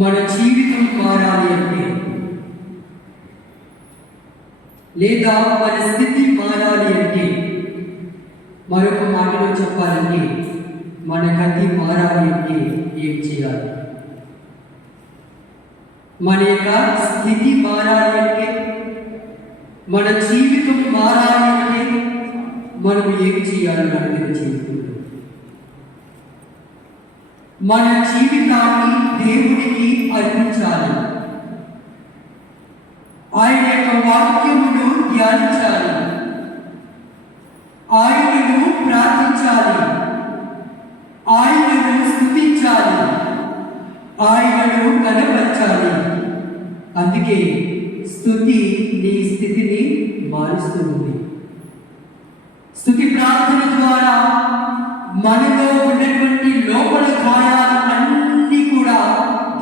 మన జీవితం మారాలి అంటే, లేదా మన స్థితి మారాలి అంటే, మరొక మాటలో చెప్పాలంటే మన గతి మారాలి అంటే ఏం చేయాలి? మన యొక్క స్థితి మారాలి అంటే, మన జీవితం మారాలి అంటే మనం ఏం చేయాలని అడిగిన జీవితం మన జీవితాన్ని దేవుడికి అర్పించాలి. ఆయన యొక్క వాక్యమును ధ్యానించాలి, ఆయనను ప్రార్థించాలి, ఆయనను స్తుతించాలి, ఆయనను కనపరచాలి. అందుకే స్తుతి నీ స్థితిని మారుస్తుంది. స్తుతి ప్రార్థన ద్వారా మనలో ఉన్నటువంటి లోపల గాయాలన్నీ కూడా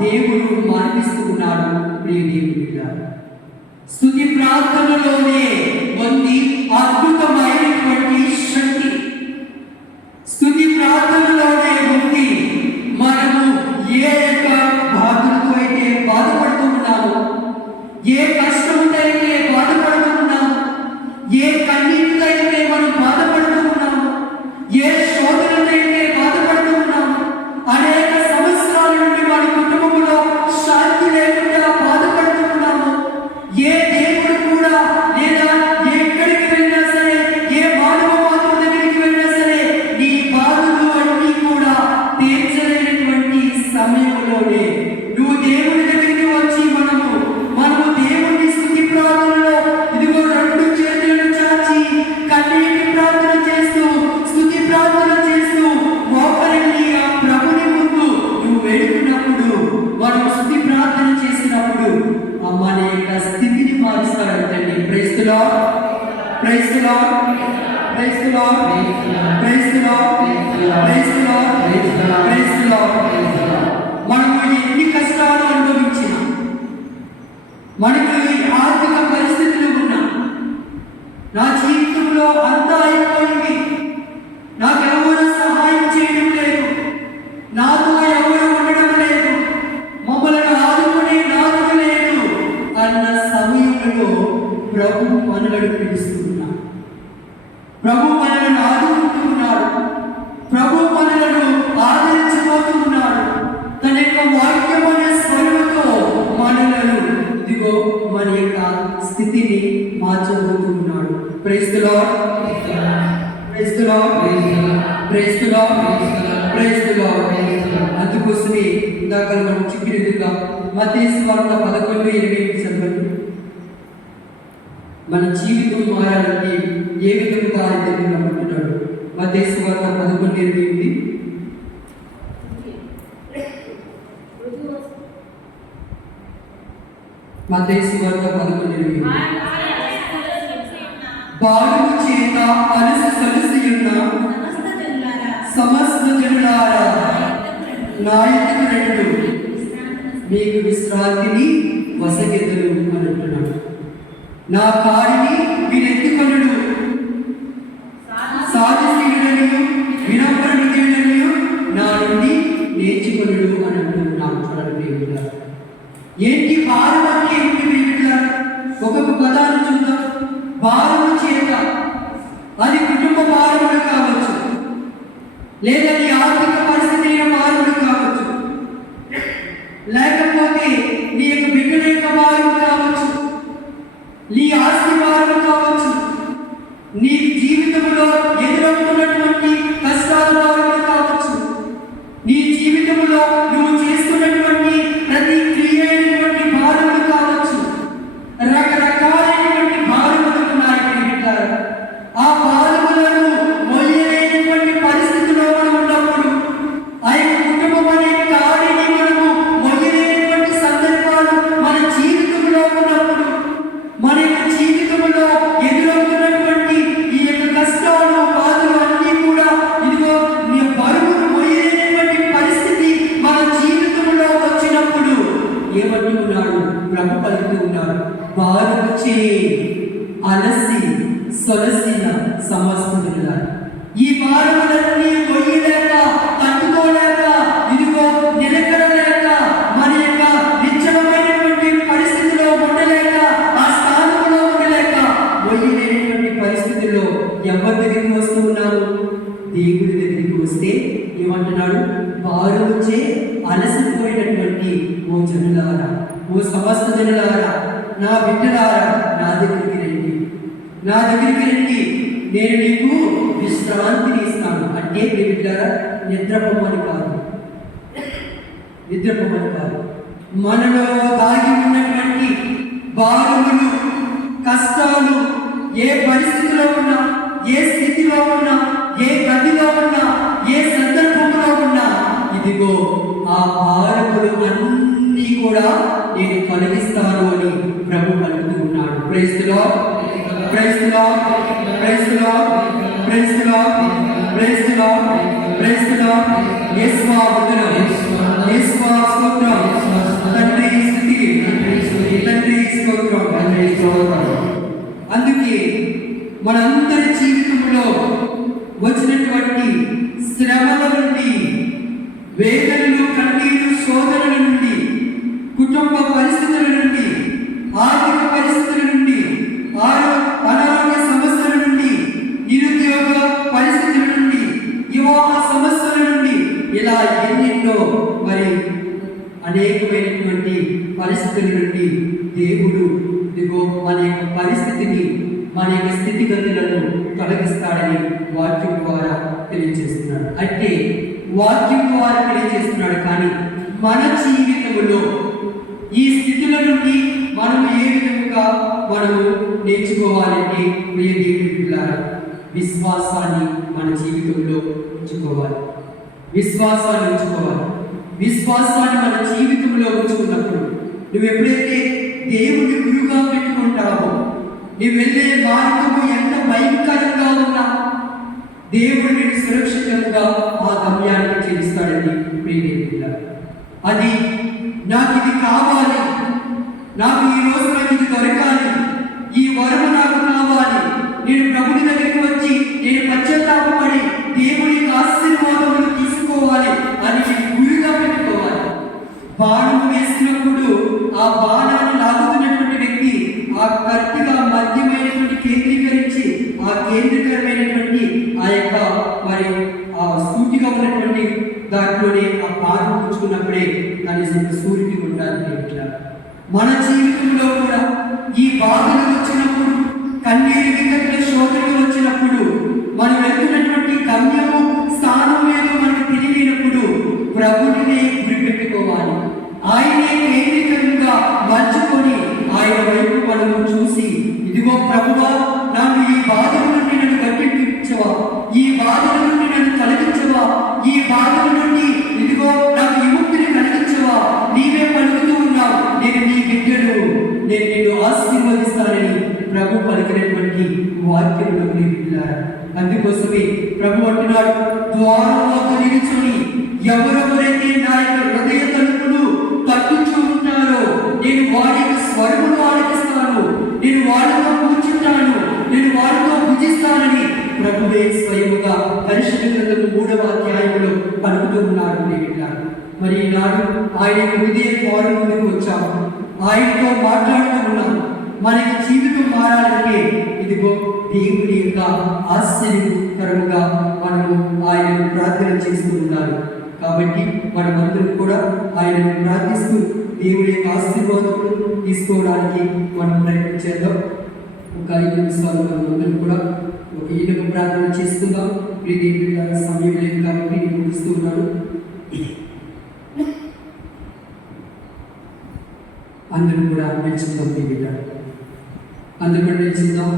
దేవుడు మార్పిస్తూ ఉన్నాడు. ప్రియదేవుడిగా, స్తుతి ప్రార్థనలోనే ఉంది అద్భుతమైనటువంటి శక్తి. స్తుతి ప్రార్థనలోనే ఉంది మనము ఏ యొక్క బాధలతో అయితే బాధపడుతూ ఉన్నామో, ఏ కష్టంతో అయితే బాధపడుతూ ఉన్నామో, ఏ కన్నీటితో అయితే మనం బాధపడుతూ ఉన్నామో, ఏ శోధనలైతే బాధపడుతూ ఉన్నాము, అనేక సంవత్సరాల నుండి వాడి కుటుంబంలో శాంతి లేకుండా బాధపడుతూ ఉన్నాము, ఏ దేవుడు కూడా లేదా ఎక్కడికి వెళ్ళినా సరే, ఏ మానవ మాతృ దగ్గరికి వెళ్ళినా సరే నీ బాధలు అన్నీ కూడా తీర్చలేనటువంటి సమయంలోనే నువ్వు దేవుడి దగ్గరికి వచ్చి మనము దేవుడిని స్తుతి ప్రార్థనలో ఇదిగో రెండు చేతులను చాచి కన్నీటి ప్రార్థన చేస్తూ, స్తుతి ప్రార్థన చేస్తూ మోకరిల్లి ఆ ప్రభుని ముందు నువ్వు వెళ్తున్నప్పుడు, మనం స్తుతి ప్రార్థన చేసినప్పుడు మన యొక్క స్థితిని మారుస్తాడంటండి. Praise the Lord, praise the Lord, praise the Lord, praise the Lord, praise the Lord, praise the Lord. మనము ఎన్ని కష్టాలు అనుభవించినా, మనకు ఆర్థిక పరిస్థితులు ఉన్నా, నా జీవితంలో అంతా అయిపోయింది, నాకెవరు సహాయం చేయడం లేదు, నాతో ఎవరు ఉండడం లేదు, మమ్మల్ని ఆదుకునే నాదుడు లేదు అన్న సమయంలో ప్రభు మనలను పిలుస్తున్నా, ప్రభు మనలను ఆదుకుంటూ ఉన్నాడు, ప్రభు మనలను ఆదరించబోతూ ఉన్నాడు. తన యొక్క వాక్యం అనే స్వరముతో మనలను ఇదిగో మన యొక్క స్థితిని మార్చబోతూ ఉన్నాడు. Praise the Lord, praise the Lord, praise the Lord, praise the Lord. అందుకోసమే ఇందాక మనం చెప్పినట్టుగా మత్తయి సువార్త 11:28 చదవండి. మన జీవితం మారాలంటే ఏ విధంగా ఆయన నమ్ముతున్నాడు? మత్తయి సువార్త 11:28. మత్తయి సువార్త 11:28. బాలుల చేత అలసి సలసి ఉన్న సమస్త జనులారా నా యొద్దకు రండి, మీకు విశ్రాంతిని వసగెదరు అని అంటున్నాడు. నా కాడిని మీరెత్తుకొనుడు, సాధశీలుడనియు వినమ్ర హృదయుడనియు నా నుండి నేర్చుకొనుడు అని అంటున్నాడు. చూడండి, ఏంటి భారం అంటే ఏంటి ప్రియులారా? ఒక్కొక్క పదాన్ని చూద్దాం. భారము చేత, అది కుటుంబ భారములు కావచ్చు, లేదా నీ ఆర్థిక పరిస్థితి భారములు కావచ్చు, లేకపోతే నీ యొక్క బిడ్డల యొక్క భారం కావచ్చు, నీ ఆస్తి భారం కావచ్చు, నీ జీవితంలో ఎదురవుతున్నటువంటి కష్టాల భారములు కావచ్చు, నీ జీవితంలో నువ్వు చేస్తున్నటువంటి ప్రతి క్రియ అయినటువంటి భారములు కావచ్చు, రకరకాలైనటువంటి భారములు ఉన్నాయి. ఆ భారములను మొయ్యలేనటువంటి పరిస్థితిలో మనం ఉన్నప్పుడు భారముచే అలసి సొలసిన సమస్తముల ఈ భారములన్నీ మొయ్యలేక తట్టుకోలేక ఇదిగో నిలకడలేక మన యొక్క నిశ్చలమైనటువంటి పరిస్థితిలో ఉండలేక ఆ స్థానంలో ఉండలేక మొయ్యలేనటువంటి పరిస్థితిలో ఎవరి దగ్గరికి వస్తూ ఉన్నాము? దేవుడి దగ్గరికి వస్తే ఏమంటున్నాడు? భారముచే అలసిపోయినటువంటి ఓ జనులారా, ఓ సమస్త జనులారా, నా బిడ్డలారా, నా దగ్గరికి రండి, నా దగ్గరికి రండి, నేను నీకు విశ్రాంతిని ఇస్తాను. అంటే బిడ్డలారా, నిద్రపోమని కాదు, నిద్రపోమని కాదు. మనలో దాగి ఉన్నటువంటి భారములు, కష్టాలు, ఏ పరిస్థితిలో ఉన్నా, ఏ స్థితిలో ఉన్నా, ఏ గదిలో ఉన్నా, ఏ సందర్భంలో ఉన్నా, ఇదిగో ఆ భారములు అన్నీ కూడా నేను కలిగిస్తాను అని ప్రభు పలుకుతూ ఉన్నాడు. Praise the Lord, praise the Lord, praise the Lord, praise the Lord, praise the Lord, praise the Lord. యేసువా వందనం, యేసువా స్తోత్రం, తండ్రి స్తుతి, తండ్రి స్తోత్రం, తండ్రి స్తోత్రం. అందుకే మనందరి జీవితంలో వచ్చినటువంటి శ్రమల నుండి, వేదనలు, కన్నీరు, శోధనల నుండి, కుటుంబ పరిస్థితుల నుండి, ఆర్థిక పరిస్థితుల నుండి, అనారోగ్య సమస్యల నుండి, నిరుద్యోగ పరిస్థితుల నుండి, వివాహ సమస్యల నుండి, ఇలా ఎన్నెన్నో మరి అనేకమైనటువంటి పరిస్థితుల నుండి దేవుడు ఇదిగో మన యొక్క పరిస్థితిని, మన యొక్క స్థితిగతులను తొలగిస్తాడని వాక్యం ద్వారా తెలియజేస్తున్నాడు. అంటే వాక్యం ద్వారా తెలియజేస్తున్నాడు. కానీ మన జీవితంలో ఈ స్థితుల నుండి మనము ఏ విధంగా మనము నేర్చుకోవాలంటే ప్రియ దేవుని పిల్లారా, విశ్వాసాన్ని మన జీవితంలో ఉంచుకోవాలి. విశ్వాసాన్ని ఉంచుకోవాలి. విశ్వాసాన్ని మన జీవితంలో ఉంచుకున్నప్పుడు నువ్వు ఎప్పుడైతే దేవుని గురువుగా పెట్టుకుంటావో, నువ్వు వెళ్ళే మార్గము ఎంత భయంకరంగా ఉన్నా దేవుడు నేను సురక్షితంగా ఆ గమ్యానికి చేస్తాడని ప్రేరేపిల్ల. అది నాకు ఇది కావాలి, నాకు ఈ రోజు నాకు ఇది దొరకాలి, ఈ వరము నాకు కావాలి, నేను ప్రభుని దగ్గరికి వచ్చి నేను పశ్చాత్తాపపడి దేవుని ఆశీర్వాదములు తీసుకోవాలి అని నేను గురిగా పెట్టుకోవాలి. బాణం వేసినప్పుడు ఆ బాణాన్ని లాగుతున్నటువంటి వ్యక్తి ఆ కరెక్ట్గా మధ్యమైనటువంటి కేంద్రీకరించి ఆ కేంద్రీకరమైనటువంటి ఆ యొక్క మరి ఆ సూటిగా ఉన్నటువంటి దాంట్లోనే ఆ బాణం ఉంచుకున్నప్పుడే కనీసం సూర్యుడి ఉండాలని అంటారు. మన జీవితంలో కూడా ఈ బాధలు వచ్చినప్పుడు, కన్నీరు వికటల శోధనలు వచ్చినప్పుడు, మనం వెళ్తున్నటువంటి గమ్యము స్థానం మీద మనకు తెలియనప్పుడు ప్రభుడినే గురిపెట్టుకోవాలి. ఆయనే కేంద్రీకరంగా మర్చుకొని ఆయన వైపు మనము చూసి, ఇదిగో ప్రభువా, నాకు ఈ బాధల నుండి నన్ను కట్టించవా, ఈ బాధల నుండి నన్ను తొలగించవా, ఈ బాధల నుండి ఇదిగో నాకు విముక్తిని కలిగించవా, నీవే పలుకుతూ ఉన్నావు, నేను నీ బిడ్డను, నేను నిన్ను ఆశీర్వదిస్తానని ప్రభు పలికినటువంటి వాక్యంలో విన్నారా? అందుకోసమే ప్రభు అంటున్నాడు, ద్వారంలో నిలుచుని ఎవరెవరైతే నా యొక్క హృదయ తలుపులు తట్టుచూ ఉంటారో నేను వారి యొక్క స్వరమును ఆలకిస్తాను, నేను వారితో కూర్చుంటాను, నేను వారితో భుజిస్తానని ప్రభువే స్వయముగా పరిశుద్ధ గ్రంథము 3వ అధ్యాయంలో పలుకుతూ ఉన్నాడు. మరి ఈనాడు ఆయన హృదయ ద్వారం ముందుకు వచ్చాము, ఆయనతో మాట్లాడుతూ ఉన్నాము. మనకి జీవితం మారాలంటే ఇదిగో దేవుని యొక్క ఆశ్చర్యకరముగా మనము ఆయనను ప్రార్థన చేస్తూ ఉన్నారు. కాబట్టి మనమందరం కూడా ఆయనను ప్రార్థిస్తూ దేవుని యొక్క ఆశీర్వాదములు తీసుకోవడానికి మనం ప్రయత్నం చేద్దాం. ఒక 5 నిమిషాలు మనమందరం కూడా ఒక ఈయనకు ప్రార్థన చేసుకుందాం. దేవుని సమయం లేదు కాబట్టి నేను ముగిస్తూ ఉన్నాను. అందరూ కూడా నిలిచిందాం. అందరూ కూడా నిలిచిందాం.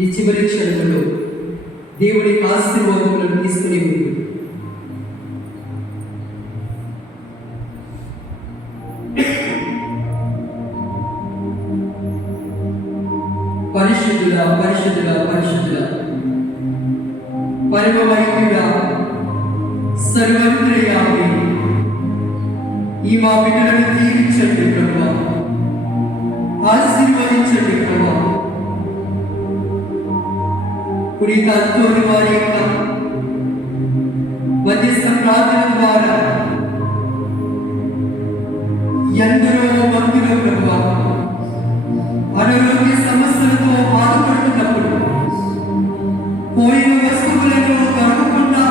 ఈ చివరి క్షణంలో దేవుని ఆశీర్వాదములను తీసుకునే ముందు పరిశుద్ధుల పరిశుద్ధుల పరిశుద్ధుల పరమమైనగా సర్వత్రయామి ఈ మా బిడ్డలను దీవించండి ప్రభువా. ఆశీర్వదించండి ప్రభా. పునీత అంతోని వారి యొక్క మధ్యస్థ ప్రార్థన ద్వారా ఎందరో భక్తులు ప్రభా అనారోగ్య సమస్యలతో బాధపడుతున్నప్పుడు, పోయిన వస్తువులను దొరకకుండా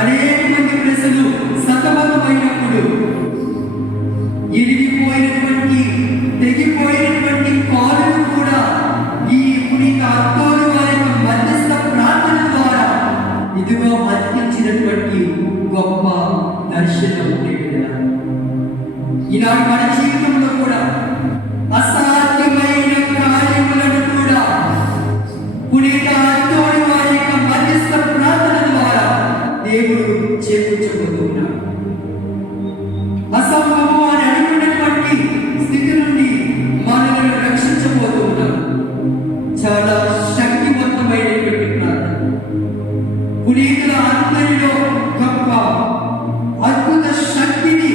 అనేక మంది ప్రజలు సతమతమైనప్పుడు, ఇరిగిపోయినటువంటి తెగిపోయినటువంటి కాలును కూడా ఈ పునీత అంతోని వారి యొక్క మధ్యస్థ ప్రార్థన ద్వారా ఇదిగో అందించినటువంటి గొప్ప దర్శనం ఈనాడు మన జీవితంలో కూడా అసాధ్యమైన కార్యములను కూడా పునీత అంతోని వారి యొక్క మధ్యస్థ ప్రార్థన ద్వారా దేవుడు చేకూర్చబోతున్నాడు. అసంభవం అని అనుకున్నటువంటి స్థితి నుండి మనల్ని రక్షించబోతున్నాడు. చాలా శక్తివంతమైనటువంటి ప్రార్థన. పునీతుల అందరిలో గొప్ప అద్భుత శక్తిని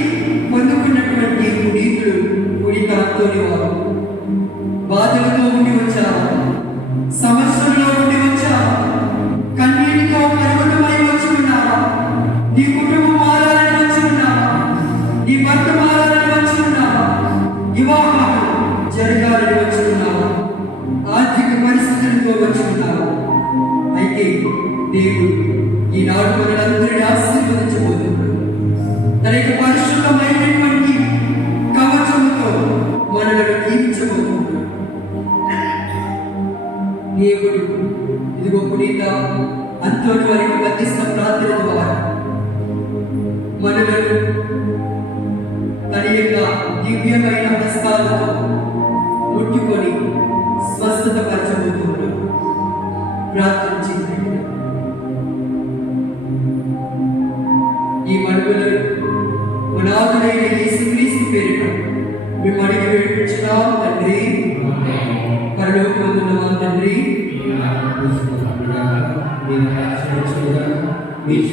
పొందుకున్నటువంటి పునీతుడు పునీత అంతోని వారు. బాధలతో ఉండి వచ్చారు, సమస్యల్లో ఉండి వచ్చారు, కన్నీటితో పరిమితమై వచ్చి ఉన్నావా? నీ కుటుంబం మారాలని వచ్చి ఉన్నావా? నీ భర్త మారాలని వచ్చి ఉన్నావా? వివాహాలు జరగాలని వచ్చి ఉన్నావా? ఆర్థిక పరిస్థితులతో వచ్చి ఉన్నావా? అయితే దేవుడు ఈనాడు మనందరినీ ఆశీర్వదించబోతున్నాడు. తన యొక్క పరిశుద్ధమైనటువంటి కవచముతో మనలను దీవించబోతున్నాడు. దేవుడు ఇదిగో పునీత అంతోని వారికి మధ్యస్థ ప్రార్థన ద్వారా మనలను తన యొక్క దివ్యమైన హస్తాలతో ముట్టుకొని స్వస్థత పరచబోతున్నాడు. ప్రార్థించింది ఈ మడుగులను పునాదులైన యేసుక్రీస్తు పేరిట మేము అడిగి వేడుకుంటున్నాం తండ్రి. పరలోకమందున్న మా తండ్రి, మా పుస్తక ప్రవేశ